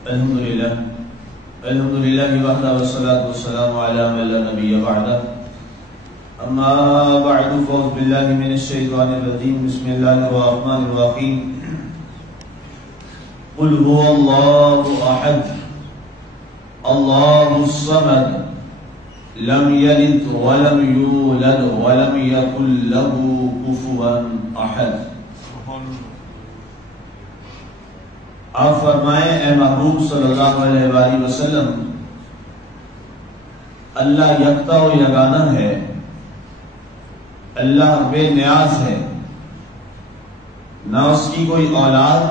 الحمد لله وحده والصلاة والسلام على من لا نبي بعده. أما بعد فأعوذ بالله من الشيطان الرجيم. بسم الله الرحمن الرحيم. قل هو الله أحد الله الصمد لم يلد ولم يولد ولم يكن له كفوا أحد. آپ فرمائیں اے محبوب صلی اللہ علیہ وآلہ وسلم، اللہ یکتا و یگانہ ہے، اللہ بے نیاز ہے، نہ اس کی کوئی اولاد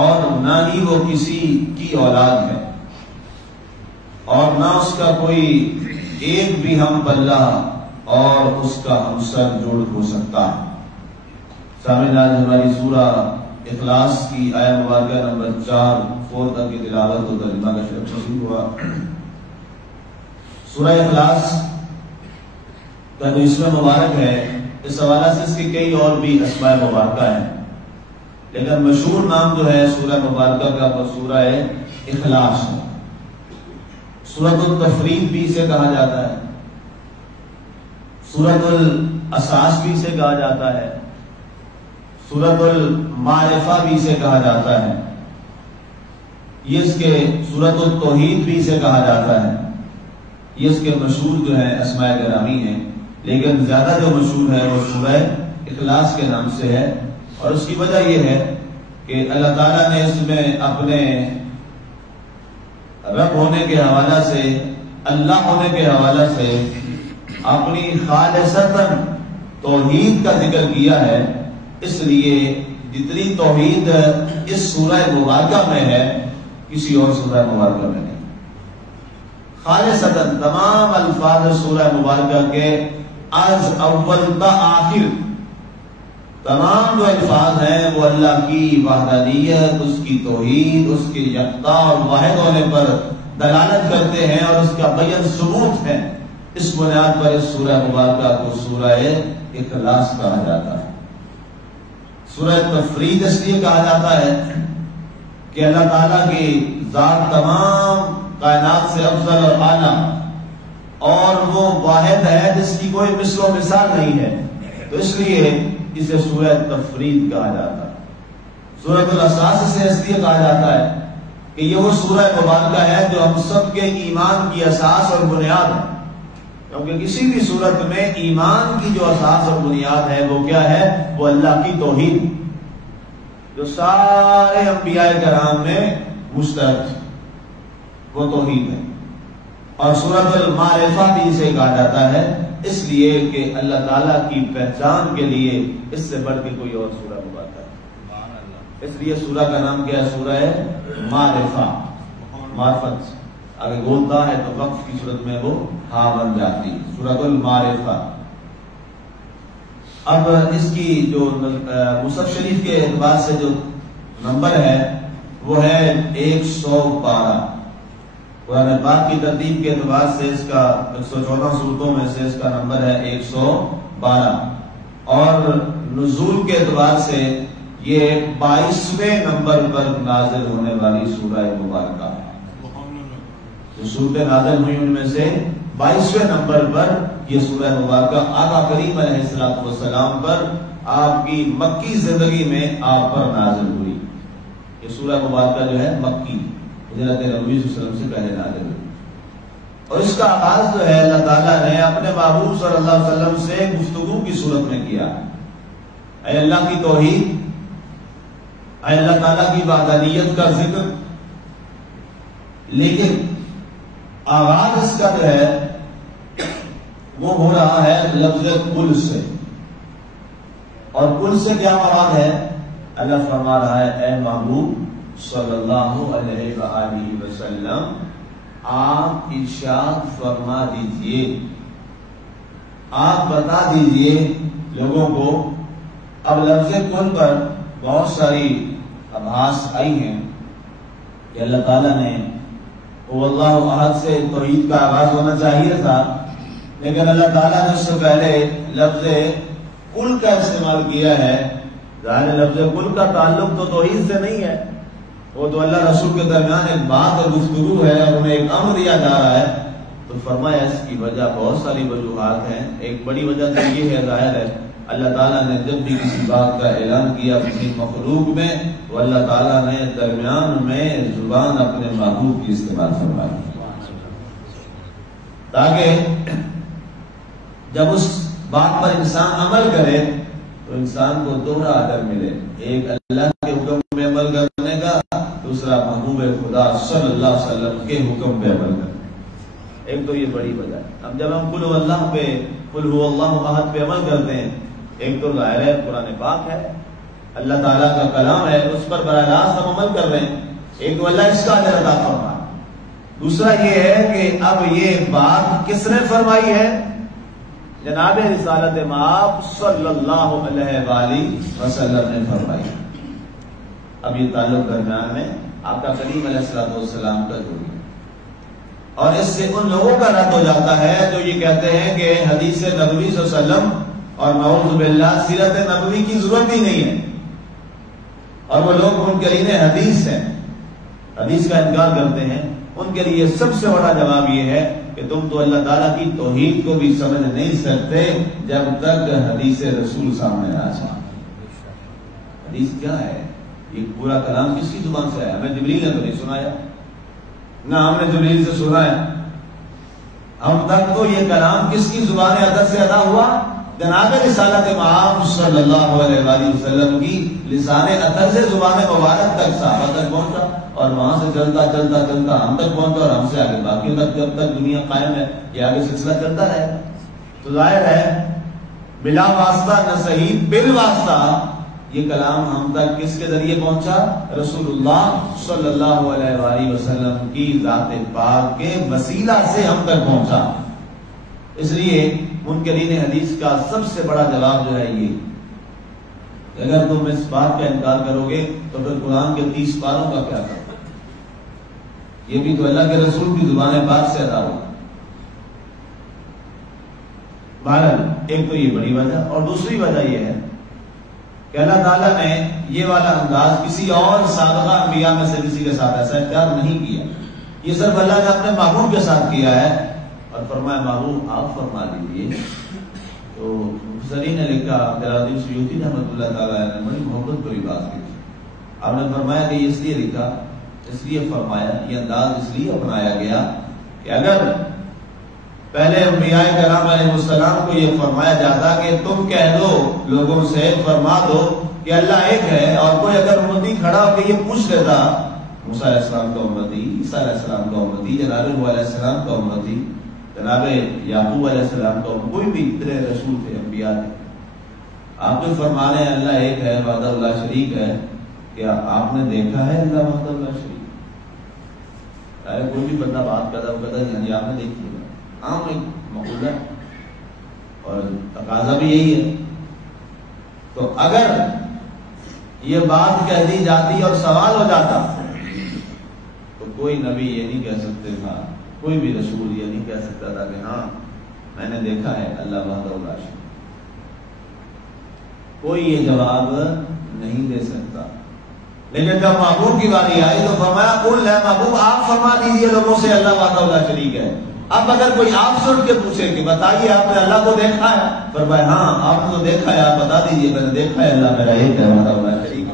اور نہ ہی وہ کسی کی اولاد ہے، اور نہ اس کا کوئی ایک بھی ہم پلہ اور اس کا ہمسر جوڑ ہو سکتا ہے. سامعین، آج ہماری سورہ اخلاص کی آیہ مبارکہ نمبر 4 تک کی تلاوت و ترجمہ کا شرف نصیب ہوا. سورہ اخلاص کا جو اسم مبارک ہے، اس حوالہ سے اس کے کئی اور بھی اسماء مبارکہ ہیں، لیکن مشہور نام جو ہے سورہ مبارکہ کا وہ سورہ اخلاص ہے. سورۃ التفرید بھی اسے کہا جاتا ہے، سورۃ الاساس بھی اسے کہا جاتا ہے، سورۃ المعرفہ بھی اسے کہا جاتا ہے، یہ اس کے سورۃ التوحید بھی اسے کہا جاتا ہے. یہ اس کے مشہور جو ہے اسماء گرامی ہیں، لیکن زیادہ جو مشہور ہے وہ سورہ اخلاص کے نام سے ہے. اور اس کی وجہ یہ ہے کہ اللہ تعالیٰ نے اس میں اپنے رب ہونے کے حوالہ سے، اللہ ہونے کے حوالہ سے اپنی خالصتاً توحید کا ذکر کیا ہے. اس لیے جتنی توحید اس سورہ مبارکہ میں ہے کسی اور سورہ مبارکہ میں نہیں. خالصتاً تمام الفاظ سورہ مبارکہ کے از اول تا آخر تمام جو الفاظ ہیں وہ اللہ کی وحدانیت، اس کی توحید، اس کے یکتا اور واحد ہونے پر دلالت کرتے ہیں اور اس کا بیان ثبوت ہے. اس بنیاد پر اس سورہ مبارکہ کو سورہ اخلاص کہا جاتا ہے. سورہ تفرید اس لیے کہا جاتا ہے کہ اللہ تعالیٰ کی ذات تمام کائنات سے افضل اور اعلیٰ، اور وہ واحد ہے جس کی کوئی مثل و مثال نہیں ہے، تو اس لیے اسے سورہ تفرید کہا جاتا ہے. سورۃ الاساس سے اس لیے کہا جاتا ہے کہ یہ وہ سورہ مبارکہ ہے جو ہم سب کے ایمان کی اساس اور بنیاد ہے، کیونکہ کسی بھی صورت میں ایمان کی جو اساس اور بنیاد ہے وہ کیا ہے؟ وہ اللہ کی توحید، جو سارے انبیاء کرام میں مشترک وہ توحید ہے. اور سورۃ المعرفہ بھی اسے کہا جاتا ہے اس لیے کہ اللہ تعالیٰ کی پہچان کے لیے اس سے بڑھ کے کوئی اور سورہ مبارکہ ہے. اس لیے سورہ کا نام کیا ہے؟ سورہ معرفہ. معرفت اگر بولتا ہے تو وقف کی صورت میں وہ ہاں بن جاتی. سورۃ المعرفہ. اب اس کی جو مصحف شریف کے اعتبار سے جو نمبر ہے وہ ہے 112. قرآن پاک کی ترتیب کے اعتبار سے اس کا 114 صورتوں میں سے اس کا نمبر ہے 112، اور نزول کے اعتبار سے یہ 22ویں نمبر پر نازل ہونے والی سورہ مبارکہ ہے. جو صورتیں نازل ہوئی ان میں سے 22ویں نمبر پر یہ سورہ مبارکہ آقا کریم علیہ السلام پر آپ کی مکی زندگی میں آپ پر نازل ہوئی. یہ سورہ مبارکہ جو ہے مکی، حضرت نبی صلی اللہ علیہ وسلم سے پہلے نازل ہوئی. اور اس کا آغاز جو ہے اللہ تعالیٰ نے اپنے محبوب صلی اللہ علیہ وسلم سے گفتگو کی صورت میں کیا. اے اللہ کی توحید، اے اللہ تعالیٰ کی وحدانیت کا ذکر. لیکن آغاز اس کا جو ہے وہ ہو رہا ہے لفظ کل سے. اور کل سے کیا مراد ہے؟ اللہ فرما رہا ہے اے محبوب صلی اللہ علیہ وآلہ وسلم آپ ارشاد فرما دیجئے، آپ بتا دیجئے لوگوں کو. اب لفظ کل پر بہت ساری ابحاث آئی ہیں کہ اللہ تعالیٰ نے وہ اللہ احد سے توحید کا آغاز ہونا چاہیے تھا، لیکن اللہ تعالیٰ نے اس سے پہلے لفظ کل کا استعمال کیا ہے. ظاہر لفظ کل کا تعلق تو توحید سے نہیں ہے، وہ تو اللہ رسول کے درمیان ایک بات اور گفتگو ہے اور انہیں ایک امر دیا جا رہا ہے. تو فرمایا اس کی وجہ بہت ساری وجوہات ہیں. ایک بڑی وجہ تو یہ ہے، ظاہر ہے اللہ تعالیٰ نے جب بھی کسی بات کا اعلان کیا اپنی مخلوق میں تو اللہ تعالیٰ نے درمیان میں زبان اپنے محبوب کی استعمال فرمائی، تاکہ جب اس بات پر انسان عمل کرے تو انسان کو دوہرا اجر ملے. ایک اللہ کے حکم پہ عمل کرنے کا، دوسرا محبوب خدا صلی اللہ علیہ وسلم کے حکم پہ عمل کرنے. ایک تو یہ بڑی وجہ ہے. اب جب ہم قل هو اللہ پہ، قل هو اللہ احد پہ عمل کرتے ہیں، ایک تو ظاہر ہے قرآن پاک ہے، اللہ تعالیٰ کا کلام ہے، اس پر براہ راست ہم عمل کر رہے ہیں. ایک تو اللہ اس کا اجر عطا فرمائے. دوسرا یہ ہے کہ اب یہ بات کس نے فرمائی ہے؟ جناب رسالت مآب صلی اللہ علیہ وآلہ وسلم نے فرمائی. اب یہ تعلق درمیان میں آپ کا کریم علیہ السلام کا جو ہے، اور اس سے ان لوگوں کا رد ہو جاتا ہے جو یہ کہتے ہیں کہ حدیث نبوی صلی اللہ علیہ وسلم اور نعوذ باللہ سیرت نبوی کی ضرورت ہی نہیں ہے، اور وہ لوگ منکرین حدیث ہیں، حدیث کا انکار کرتے ہیں. ان کے لیے سب سے بڑا جواب یہ ہے کہ تم تو اللہ تعالیٰ کی توحید کو بھی سمجھ نہیں سکتے جب تک حدیث رسول سامنے نہ آئے. حدیث کیا ہے؟ یہ پورا کلام کس کی زبان سے آیا؟ ہمیں جبریل نے تو نہیں سنایا، نہ ہم نے جبریل سے سنا ہے. ہم تک تو یہ کلام کس کی زبان ادب سے ادا ہوا؟ جناب رسالت مآب صلی اللہ علیہ وآلہ وسلم کی لسان ادب سے زبان مبارک تک صحابہ تک پہنچا، اور وہاں سے چلتا چلتا چلتا ہم تک پہنچا، اور ہم سے آگے باقیوں تک جب تک دنیا قائم ہے یہ آگے سلسلہ چلتا رہے. تو ظاہر ہے بلا واسطہ نہ صحیح بال واسطہ یہ کلام ہم تک کس کے ذریعے پہنچا؟ رسول اللہ صلی اللہ علیہ وآلہ وسلم کی ذات پاک کے وسیلہ سے ہم تک پہنچا. اس لیے منکرین حدیث کا سب سے بڑا جواب جو ہے یہ، اگر تم اس بات کا انکار کرو گے تو پھر قرآن کے 30 پاروں کا کیا کرو؟ یہ بھی تو اللہ کے رسول کی زبان پاک سے ادا ہو. بہرحال ایک تو یہ بڑی وجہ، اور دوسری وجہ یہ ہے کہ اللہ تعالیٰ نے یہ والا انداز کسی اور سابقہ انبیاء میں سے کسی کے ساتھ ایسا اختیار نہیں کیا. یہ صرف اللہ نے اپنے محبوب کے ساتھ کیا ہے، اور فرمایا محبوب آپ فرما دیجیے. تو مفسرین نے لکھا، جلالدین سیوطی رحمۃ اللہ تعالیٰ نے بڑی محبت بری بات کی. آپ نے فرمایا کہ یہ اس لیے لکھا، اس لیے فرمایا، یہ انداز اس لیے اپنایا گیا کہ اگر پہلے انبیاء کرام علیہ السلام کو یہ فرمایا جاتا کہ تم کہہ دو لوگوں سے، فرما دو کہ اللہ ایک ہے، اور کوئی اگر امتی کھڑا ہو کے یہ پوچھ لیتا، موسیٰ علیہ السلام کا امتی، عیسیٰ علیہ السلام کا امتی، جناب نوح علیہ السلام کا امتی، جناب یعقوب علیہ السلام کا، کوئی بھی اتنے رسول تھے، انبیاء تھے، آپ جو فرما رہے ہیں اللہ ایک ہے، وحدہ لا شریک ہے، کیا آپ نے دیکھا ہے اللہ وحدہ لا شریک؟ کوئی بھی بندہ بات کرتا یعنی آپ نے دیکھی ہے، عام ایک مقولہ اور تقاضا بھی یہی ہے. تو اگر یہ بات کہہ دی جاتی اور سوال ہو جاتا تو کوئی نبی یہ نہیں کہہ سکتے تھا، کوئی بھی رسول یہ نہیں کہہ سکتا تھا کہ ہاں میں نے دیکھا ہے اللہ وحدہ لا شریک. کوئی یہ جواب نہیں دے سکتا. لیکن جب محبوب کی باری آئی تو فرمایا قل ہے محبوب آپ فرما دیجئے لوگوں سے اللہ وحدہ لا شریک ہے. اب اگر کوئی آپ سے اٹھ کے پوچھے کہ بتائیے آپ نے اللہ کو دیکھا ہے، فرمایا ہاں آپ نے تو دیکھا ہے، آپ بتا دیجئے میں نے دیکھا ہے اللہ میرا ایک ہے وحدہ لا شریک.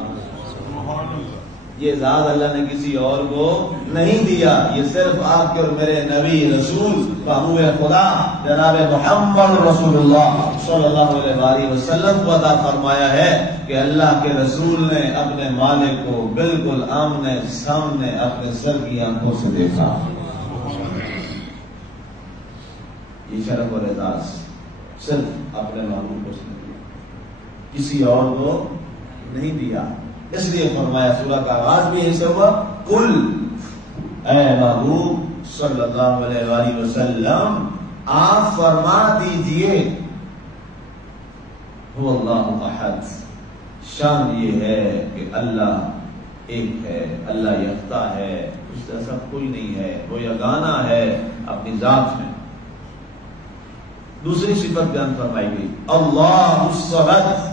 یہ اعزاز اللہ نے کسی اور کو نہیں دیا، یہ صرف آپ کے اور میرے نبی رسول محبوب خدا جناب محمد رسول اللہ صلی اللہ علیہ وآلہ وسلم کو عطا فرمایا ہے کہ اللہ کے رسول نے اپنے مالک کو بالکل آمنے سامنے اپنے سر کی آنکھوں سے دیکھا. یہ شرف اور اعزاز صرف اپنے محبوب کو دیا، کسی اور کو نہیں دیا. اس لیے فرمایا سورہ کا آغاز بھی ایسے ہوا قل اے محبوب صلی اللہ علیہ وآلہ وسلم آپ فرما دیجئے هو اللہ احد. شان یہ ہے کہ اللہ ایک ہے، اللہ یکتا ہے، اس جیسا کوئی نہیں ہے، وہ یگانہ ہے اپنی ذات میں. دوسری صفت بیان فرمائی گئی اللہ الصمد،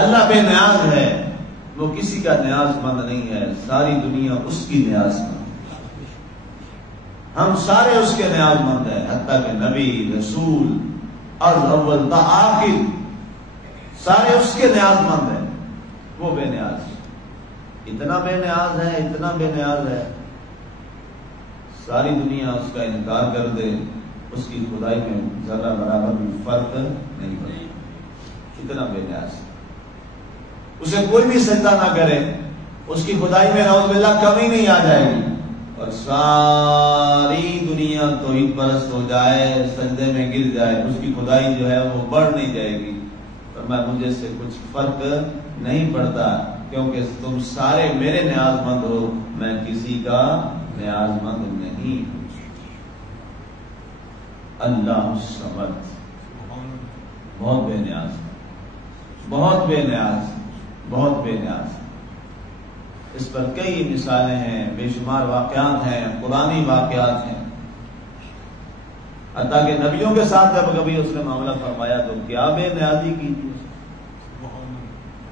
اللہ بے نیاز ہے، وہ کسی کا نیاز مند نہیں ہے، ساری دنیا اس کی نیاز مند ہے۔ ہم سارے اس کے نیاز مند ہیں، حتیٰ کہ نبی، رسول، از اول تا آخر سارے اس کے نیاز مند ہیں، وہ بے نیاز ہے، اتنا بے نیاز ہے، اتنا بے نیاز ہے، ساری دنیا اس کا انکار کر دے، اس کی خدائی میں ذرہ برابر بھی فرق نہیں پڑے، اتنا بے نیاز ہے۔ اسے کوئی بھی سجدہ نہ کرے، اس کی خدائی میں نعوذ باللہ کمی نہیں آ جائے گی، اور ساری دنیا توحید پرست ہو جائے، سجدے میں گر جائے، اس کی خدائی جو ہے وہ بڑھ نہیں جائے گی۔ فرمایا مجھے سے کچھ فرق نہیں پڑتا، کیونکہ تم سارے میرے نیاز مند ہو، میں کسی کا نیاز مند نہیں ہوں۔ اللہ الصمد، بہت بے نیاز، بہت بے نیاز، بہت بے نیاز۔ اس پر کئی مثالیں ہیں، بے شمار واقعات ہیں، قرآنی واقعات ہیں، حتیٰ کہ نبیوں کے ساتھ جب کبھی اس نے معاملہ فرمایا تو کیا بے نیازی کی تھی۔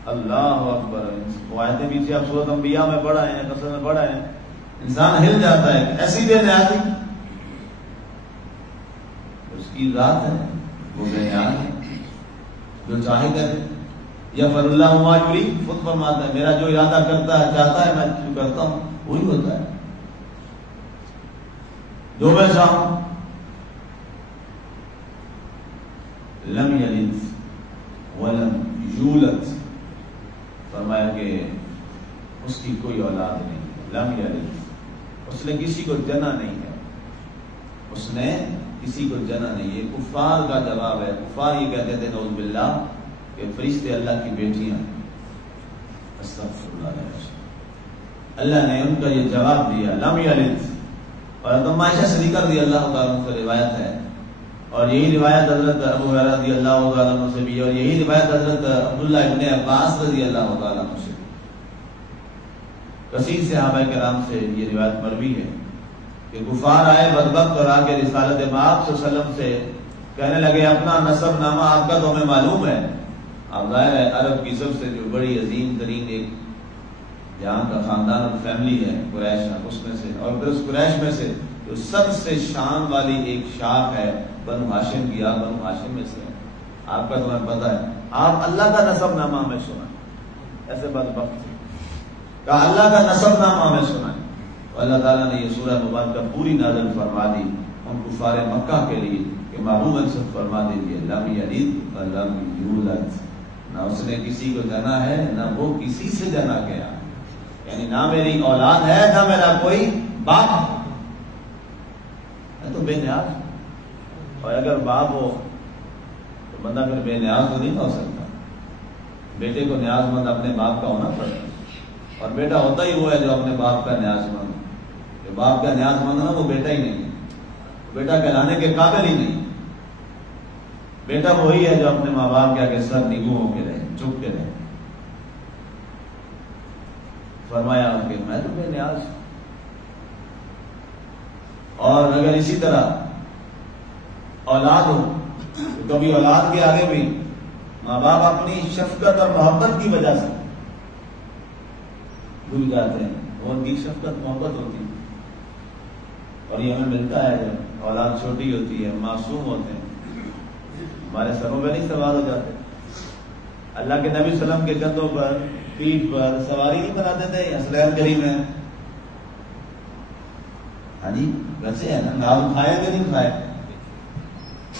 اللہ اکبر، وہ آیتیں پیچھے اب سورۃ انبیاء میں پڑھا ہے، قصص میں پڑھا ہے، انسان ہل جاتا ہے، ایسی بے نیازی، اس کی ذات ہے، وہ بے نیاز ہے، جو چاہے کرے، یا فر اللہ ما یرید، خود فرماتا ہے میرا جو ارادہ کرتا ہے، چاہتا ہے، میں جو کرتا ہوں وہی ہوتا ہے، جو میں چاہوں۔ لم یلد ولم یولد، فرمایا کہ اس کی کوئی اولاد نہیں ہے، لم یلد، اس نے کسی کو جنا نہیں ہے، اس نے کسی کو جنا نہیں ہے۔ کفار کا جواب ہے، کفار یہ کہتے تھے نعوذ باللہ کہ فرشتے اللہ کی بیٹیاں، استغفر اللہ العظیم۔ اللہ نے ان کا یہ جواب دیا، لم یلد، اور حضرت عائشہ صدیقہ رضی اللہ تعالیٰ عنہ سے روایت ہے، اور یہی روایت حضرت ابو ہریرہ رضی اللہ تعالیٰ عنہ سے بھی، اور یہی روایت حضرت عبداللہ ابن عباس رضی اللہ تعالیٰ عنہ سے، کثیر صحابہ کرام سے یہ روایت مروی ہے کہ کفار آئے بدبخت اور آ کے رسالت مآب صلی اللہ علیہ وسلم سے کہنے لگے اپنا نسب نامہ آپ کا تو ہمیں معلوم ہے، اب ظاہر ہے عرب کی سب سے جو بڑی عظیم ترین ایک جہاں کا خاندان اور فیملی ہے قریش، اس میں سے، اور پھر اس قریش میں سے جو سب سے شان والی ایک شاخ ہے بنو ہاشم کی، آپ بنو ہاشم میں سے، آپ کا تمہیں پتا ہے، آپ اللہ کا نسب نامہ ہمیں سنا، ایسے بدبخت تھے، کہا اللہ کا نسب نامہ ہمیں سنا، اللہ تعالیٰ نے یہ سورہ مبارکہ پوری نازل فرما دی ان کفار مکہ کے لیے کہ محبوب سے فرما دیجیے لم یلد ولم یولد، نہ اس نے کسی کو جنا ہے، نہ وہ کسی سے جنا گیا، یعنی نہ میری اولاد ہے، نہ میرا کوئی باپ ہے، تو بے نیاز۔ اور اگر باپ ہو تو بندہ پھر بے نیاز تو نہیں ہو سکتا، بیٹے کو نیاز مند اپنے باپ کا ہونا پڑتا ہے، اور بیٹا ہوتا ہی وہ ہے جو اپنے باپ کا نیاز مند، جو باپ کا نیاز مند ہے وہ بیٹا ہی نہیں ہے، بیٹا کہلانے کے قابل ہی نہیں، بیٹا وہی ہے جو اپنے ماں باپ کے آگے سر نگو ہو کے رہے، چپ کے رہے۔ فرمایا کہ میں تو بے نیاز، اور اگر اسی طرح اولاد ہو تو کبھی اولاد کے آگے بھی ماں باپ اپنی شفقت اور محبت کی وجہ سے بھول جاتے ہیں، وہ ان کی شفقت محبت ہوتی ہے، اور یہ ہمیں ملتا ہے جب اولاد چھوٹی ہوتی ہے، معصوم ہوتے ہیں، ہمارے سروں پہ نہیں سوار ہو جاتے، اللہ کے نبی صلی اللہ علیہ وسلم کے کندھوں پر، پیٹھ پر سواری نہیں بناتے تھے، صحیح کریم ہے، ہاں جی ویسے ہے نا، نام کھائے کہ نہیں کھائے،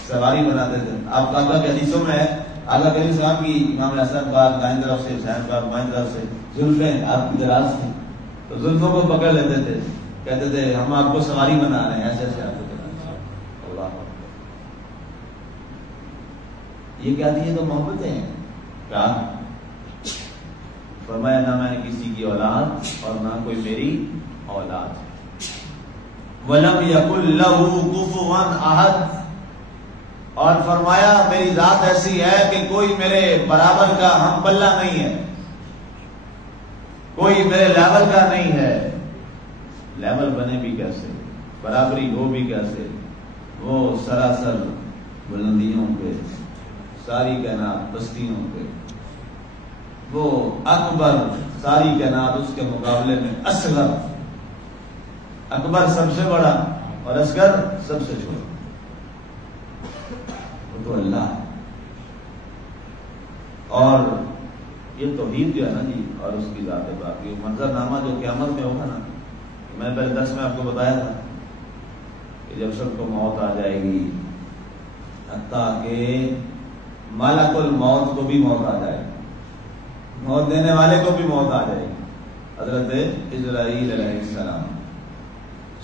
سواری بناتے تھے۔ آپ آقا کے حدیثوں میں ہے، آقا کریم صاحب کی امام حسن پاک دائیں طرف سے، حسین پاک بائیں طرف سے، زلفیں آپ کی دراز تھی تو زلفوں کو پکڑ لیتے تھے، کہتے تھے ہم آپ کو سواری بنا رہے ہیں، ایسے ایسے آپ کو چلانا۔ اللہ یہ کیا تھی، یہ تو محبتیں ہیں۔ کیا فرمایا نہ میں نے کسی کی اولاد اور نہ کوئی میری اولاد، وَلَمْ يَكُنْ لَهُ كُفُوًا أَحَدٌ، اور فرمایا میری ذات ایسی ہے کہ کوئی میرے برابر کا ہم پلہ نہیں ہے، کوئی میرے لیول کا نہیں ہے، لیول بنے بھی کیسے، برابری ہو بھی کیسے، وہ سراسر بلندیوں پہ، ساری کائنات بستیوں پہ، وہ اکبر ساری کائنات اس کے مقابلے میں اصغر، اکبر سب سے بڑا اور اصغر سب سے چھوٹا، وہ تو اللہ ہے۔ اور یہ توحید جو ہے نا جی، اور اس کی ذات باقی منظر نامہ جو قیامت میں ہوگا نا، میں پہلے درس میں آپ کو بتایا تھا کہ جب سب کو موت آ جائے گی، حتیٰ کہ ملک الموت کو بھی موت آ جائے گی، موت دینے والے کو بھی موت آ جائے گی، حضرت اسرائیل علیہ السلام،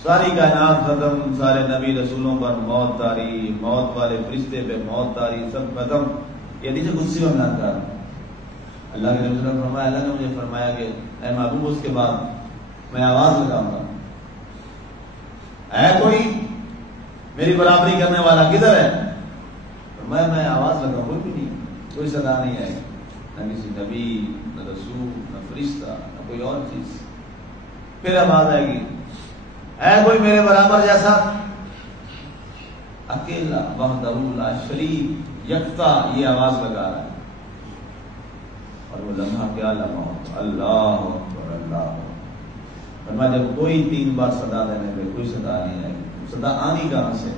ساری کائنات ختم، سارے نبی رسولوں پر موت تاری، موت والے فرشتے پہ موت تاری، سب ختم۔ یہ حدیث قدسی میں آتا ہے، اللہ کے رسول نے فرمایا، اللہ نے مجھے فرمایا کہ اے محبوب اس کے بعد میں آواز لگاؤں گا، اے کوئی میری برابری کرنے والا کدھر ہے؟ میں آواز لگاؤں، کوئی بھی نہیں، کوئی صدا نہیں آئے، نہ کسی نبی، نہ رسول، نہ فرشتہ، نہ کوئی اور چیز۔ پھر آواز آئے گی، اے کوئی میرے برابر جیسا، اکیلا، وحدہ لا شریک، یکتا، یہ آواز لگا رہا ہے۔ اور وہ لمحہ کیا لمحہ ہوتا، اللہ اکبر، اللہ اکبر۔ فرمایا جب کوئی 3 بار صدا دینے پہ کوئی صدا نہیں آئے گی، صدا آنی کہاں سے؟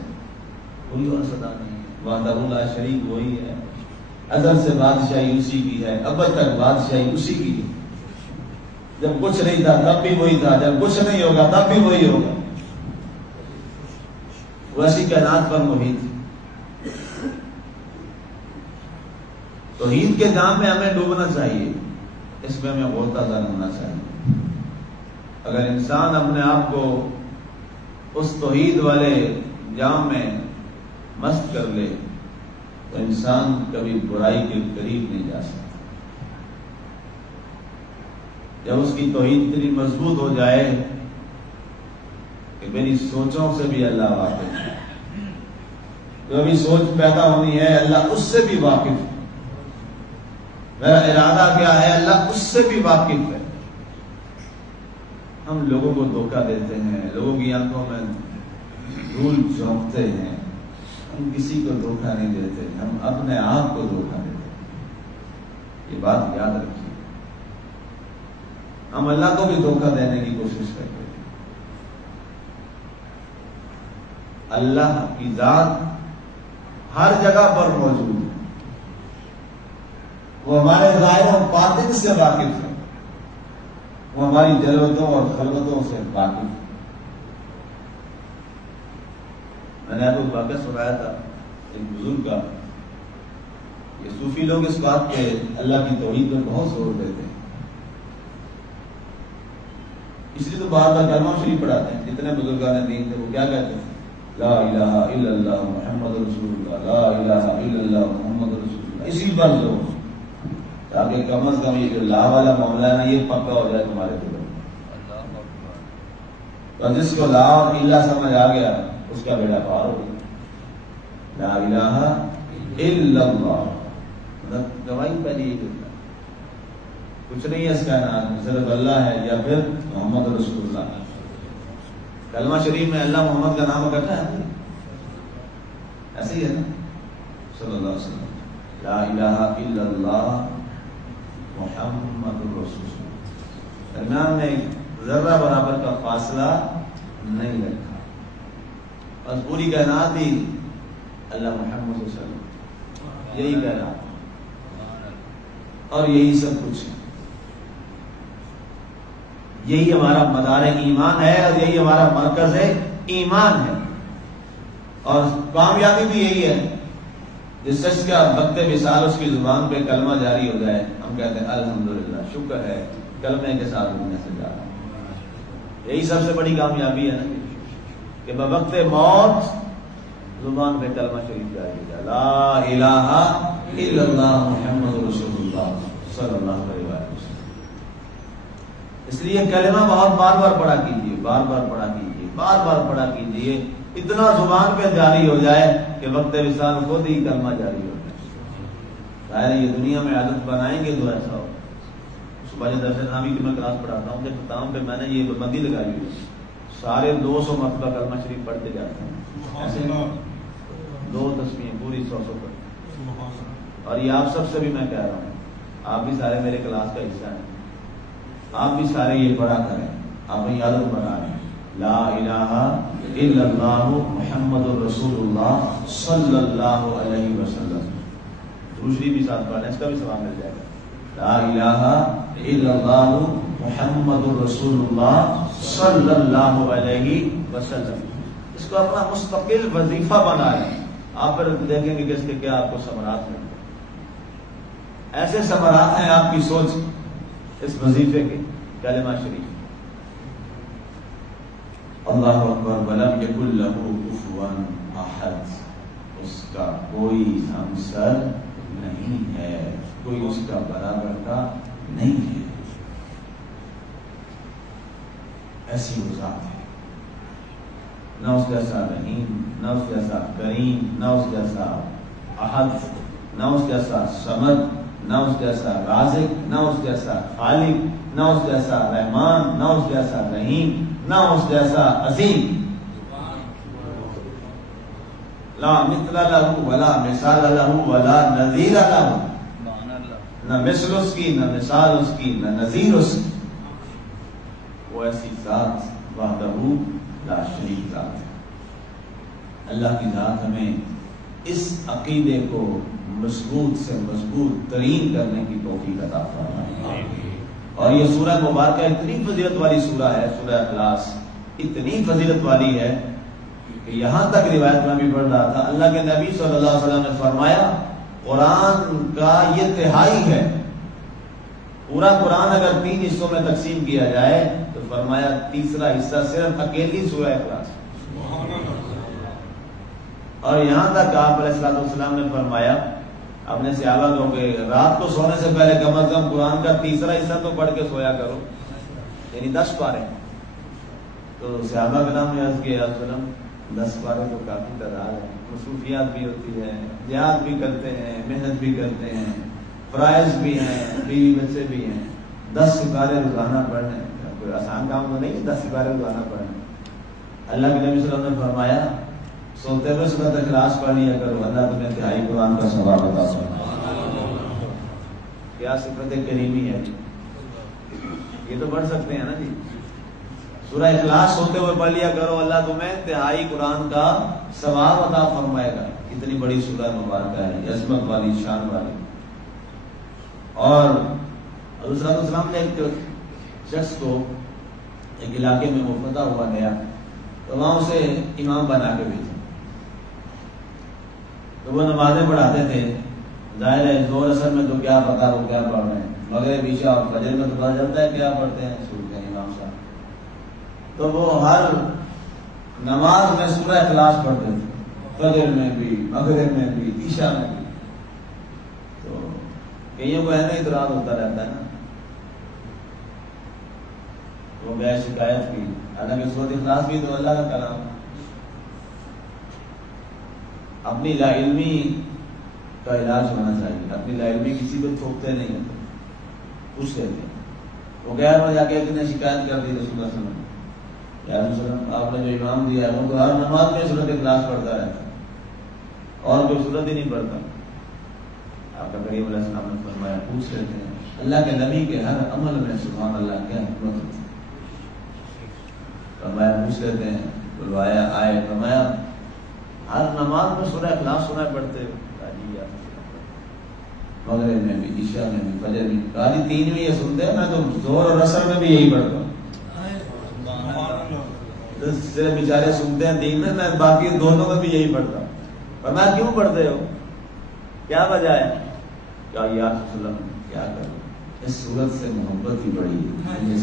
کوئی اور صدا نہیں، وحدہ لا شریک وہی ہے، ازل سے بادشاہی اسی کی ہے، ابد تک بادشاہی اسی کی ہے۔ جب کچھ نہیں تھا تب بھی وہی تھا، جب کچھ نہیں ہوگا تب بھی وہی ہوگا، ویسی کائنات پر محیط۔ توحید کے جام میں ہمیں ڈوبنا چاہیے، اس میں ہمیں بہت تازہ ہونا چاہیے۔ اگر انسان اپنے آپ کو اس توحید والے جام میں مست کر لے تو انسان کبھی برائی کے قریب نہیں جا سکتا۔ جب اس کی توحید اتنی مضبوط ہو جائے کہ میری سوچوں سے بھی اللہ واقف ہے، جو بھی سوچ پیدا ہونی ہے اللہ اس سے بھی واقف ہے، میرا ارادہ کیا ہے اللہ اس سے بھی واقف ہے۔ ہم لوگوں کو دھوکہ دیتے ہیں، لوگوں کی آنکھوں میں دھول جھونکتے ہیں، ہم کسی کو دھوکہ نہیں دیتے، ہم اپنے آپ کو دھوکہ دیتے ہیں۔ یہ بات یاد رکھیے، ہم اللہ کو بھی دھوکہ دینے کی کوشش کرتے ہیں۔ اللہ کی ذات ہر جگہ پر موجود ہے، وہ ہمارے ظاہر و باطن سے واقف ہے، وہ ہماری جلوتوں اور خلوتوں سے واقف ہے۔ میں نے آپ کو واقعہ سنایا تھا ایک بزرگ کا، یہ صوفی لوگ اس بات پہ اللہ کی توحید پر بہت زور دیتے ہیں، اس لیے تو بار بار کلمہ شریف پڑھاتے ہیں۔ جتنے بزرگان دین تھے وہ کیا کہتے ہیں؟ لا الہ الا اللہ محمد رسول اللہ، لا الہ الا اللہ محمد رسول اللہ، اسی پر لو، تاکہ کم از کم یہ جو لا والا معاملہ ہے نا یہ پکا ہو جائے تمہارے دل میں۔ تو جس کو لا اور الا سمجھ آ گیا اس کا بیڑا پار ہو گیا۔ لا الہ الا اللہ، مطلب گواہی پہلی یہ کرتا ہے، کچھ نہیں ہے اس کائنات میں، صرف اللہ ہے یا پھر محمد رسول اللہ۔ کلمہ شریف میں اللہ محمد کا نام اکٹھا ہے، ایسے ہی ہے نا، صلی اللہ علیہ وسلم، لا الہ الا اللہ محمد رسول اللہ، درمیان میں ذرہ برابر کا فاصلہ نہیں رکھا، بس پوری کائنات ہی اللہ محمد صلی اللہ علیہ وسلم، یہی کائنات اور یہی سب کچھ ہے، یہی ہمارا مدار ایمان ہے اور یہی ہمارا مرکز ایمان ہے، اور کامیابی بھی یہی ہے۔ جس شخص کا وقت وصال اس کی زبان پہ کلمہ جاری ہو جائے، ہم کہتے ہیں الحمدللہ، شکر ہے کلمے کے ساتھ دنیا سے جا رہا ہوں۔ یہی سب سے بڑی کامیابی ہے نا کہ بوقت موت زبان پہ کلمہ شریف جاری ہو جائے، لا الہ الا اللہ محمد رسول اللہ صلی اللہ علیہ وسلم۔ اس لیے کلمہ بہت بار بار پڑھا کیجیے، بار بار پڑھا کیجیے، بار بار پڑھا کیجیے، اتنا زبان پہ جاری ہو جائے کہ وقت وصال خود ہی کلمہ جاری ہو جائے۔ ظاہر یہ دنیا میں عادت بنائیں گے تو ایسا ہو۔ صبح جو درس نامی کی میں کلاس پڑھاتا ہوں، جب ختام پہ میں نے یہ پابندی لگائی ہوئی ہے، سارے 200 مرتبہ کلمہ شریف پڑھتے جاتے ہیں، ایسے 2 تسبیحیں پوری 100 پڑھتے، اور یہ آپ سب سے بھی میں کہہ رہا ہوں، آپ بھی سارے میرے کلاس کا حصہ ہیں، آپ بھی سارے یہ پڑھا کریں، آپ نے عادت بنا لیں، لا الہ الا اللہ محمد الرسول اللہ صلی اللہ علیہ وسلم. دوسری بھی ساتھ پڑھیں، اس کا بھی ثواب مل جائے گا. لا الہ الا اللہ محمد الرسول اللہ صلی اللہ علیہ وسلم. اس کو اپنا مستقل وظیفہ بنا لیں. آپ پھر دیکھیں گے کہ اس کے کیا آپ کو ثمرات ملتے ہیں. ایسے ثمرات ہیں آپ کی سوچ اس وظیفے کے. کلمہ شریف اللہ اکبر ولم یکن لہ کفوا احد، اس کا کوئی ہمسر نہیں ہے، کوئی اس کا برابر کا نہیں ہے. ایسی وہ ذات ہے، نہ اس جیسا رحیم، نہ اس جیسا کریم، نہ اس جیسا احد، نہ اس جیسا صمد، نہ اس جیسا رازق، نہ اس جیسا خالق، نہ اس جیسا رحمان، نہ اس جیسا رحیم، نہ اس جیسا عظیم. لا مثل لہ ولا مثال لہ ولا نظیر لہ، نہ مثل اس کی، نہ مثال اس کی، نہ نظیر اس کی. وہ ایسی ذات وحدہ لا شریک ذات ہے. اللہ کی ذات ہمیں اس عقیدے کو مضبوط سے مضبوط ترین کرنے کی توفیق عطا فرمائے. اور یہ سورہ مبارکہ اتنی فضیلت والی سورہ ہے، سورہ اخلاص اتنی فضیلت والی ہے کہ یہاں تک روایت میں بھی پڑھ رہا تھا، اللہ کے نبی صلی اللہ علیہ وسلم نے فرمایا قرآن کا یہ تہائی ہے. پورا قرآن اگر 3 حصوں میں تقسیم کیا جائے تو فرمایا تیسرا حصہ صرف اکیلی سورہ اخلاص. اور یہاں تک آپ علیہ السلام نے فرمایا اپنے صحابہ کو کہ رات کو سونے سے پہلے کم از کم قرآن کا تیسرا حصہ تو پڑھ کے سویا کرو، یعنی 10 پارے. تو صحابہ کرام نے عرض کیا یا رسول اللہ 10 پارے تو کافی تعداد ہے، مصروفیات بھی ہوتی ہے، جہاد بھی کرتے ہیں، محنت بھی کرتے ہیں، فرائض بھی ہیں، بیوی بچے بھی ہیں. 10 سپارے روزانہ پڑھنے کوئی آسان کام تو نہیں، 10 سپارے روزانہ پڑھنے. اللہ کے نبی صلی اللہ علیہ وسلم نے فرمایا سوتے ہوئے سورۃ اخلاص پڑھ لیا کرو، اللہ تمہیں تہائی قرآن کا ثواب عطا فرمائے. کیا صفت کریمی ہے، یہ تو پڑھ سکتے ہیں نا جی. سورہ اخلاص سوتے ہوئے پڑھ لیا کرو، اللہ تمہیں تہائی قرآن کا ثواب عطا فرمائے گا. اتنی بڑی سورہ مبارکہ ہے، عظمت والی، شان والی. اور حضور صلی اللہ علیہ وسلم نے ایک شخص کو ایک علاقے میں مفتہ ہوا گیا تو وہاں اسے امام بنا کے بھیجا. تو وہ نمازیں پڑھاتے تھے، ظاہر ہے زور اثر میں تو کیا پتا وہ کیا پڑھ رہے ہیں، مغرب عشاء اور فجر میں تو پتا چلتا ہے کیا پڑھتے ہیں، سنتے ہیں امام صاحب. تو وہ ہر نماز میں سورہ اخلاص پڑھتے تھے، فجر میں بھی، مغرب میں بھی، عشاء میں بھی. تو کئیوں کو ایسا اعتراض ہوتا رہتا ہے نا. وہ گئے شکایت کی، حالانکہ سورۃ اخلاص بھی تو اللہ کا کلام. اپنی لا علمی کا علاج ہونا چاہیے، اپنی لا علمی کسی کو تھوکتے نہیں ہوتے، پوچھ لیتے ہیں. وہ غیر میں جا کے ایک نے شکایت کر دی رسول اللہ صلی اللہ علیہ وسلم، یا رسول اللہ آپ نے جو امام دیا ہے وہ تو ہر نماز میں سورۃ اخلاص پڑھتا رہتا ہے اور کوئی سورت ہی نہیں پڑھتا. آپ کا کریم علیہ السلام نے فرمایا پوچھ لیتے ہیں. اللہ کے نبی کے ہر عمل میں سبحان اللہ کیا حکمت ہوتی ہے. فرمایا پوچھ لیتے ہیں، بلوایا آئے، فرمایا ہر نماز میں سورہ اخلاص سنا پڑھتے ہو؟ مغرب میں بھی، عشاء میں بھی، فجر میں بھی. 3 میں یہ سنتے ہیں، میں تو زور اور اثر میں بھی یہی پڑھتا ہوں. صرف بیچارے سنتے ہیں 3 میں باقی دونوں میں بھی یہی پڑھتا ہوں. فرمایا کیوں پڑھتے ہو، کیا وجہ ہے؟ کیا یا رسول اللہ کیا کروں، اس صورت سے محبت ہی بڑی ہے،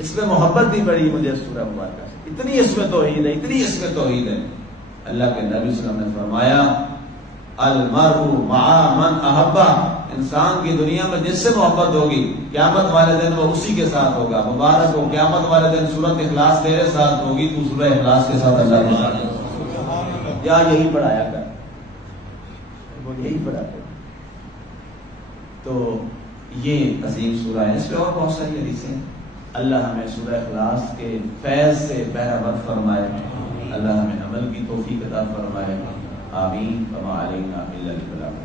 اس میں محبت ہی بڑی مجھے سورہ مبارکہ سے. اتنی اس میں توحید ہے، اتنی اس میں توحید ہے. اللہ کے نبی صلی اللہ علیہ وسلم نے فرمایا المرء مع من احبہ، انسان کی دنیا میں جس سے محبت ہوگی قیامت والے دن وہ اسی کے ساتھ ہوگا. مبارک ہو قیامت والے دن سورۃ اخلاص تیرے ساتھ ہوگی، تو سورہ اخلاص کے ساتھ اللہ کے ساتھ ہوگا. یا یہی پڑھایا کر، وہ یہی پڑھاتے. تو یہ عظیم سورہ ہے. اس پہ اور بہت ساری حدیثیں. اللہ ہمیں سورہ اخلاص کے فیض سے بہرہمند فرمائے، اللہ ہمیں عمل کی توفیق عطا فرمائے. آمین. وما علینا الا البلاغ.